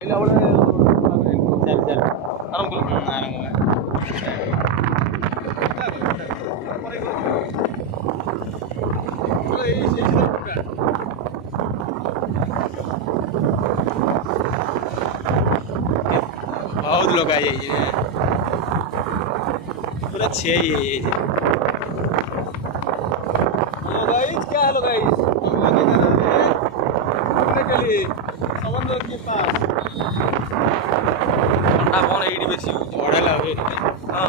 बहुत लोग आए पूरा छे ये क्या हेलो गाइस के लिए समुद्र के पास ठंडा कौन एडी बेसी बड़ा लागे हां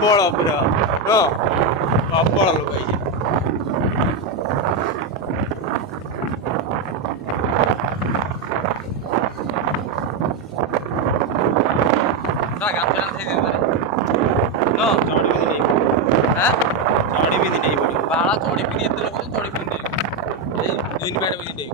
Bola bro, no, bola lo guys. Nah, gambar nanti deh, no, चौड़ी भी नहीं, हाँ, चौड़ी भी नहीं बोली, बाला चौड़ी भी नहीं, इतना लोग चौड़ी भी नहीं, ये दिन बैठ भी नहीं,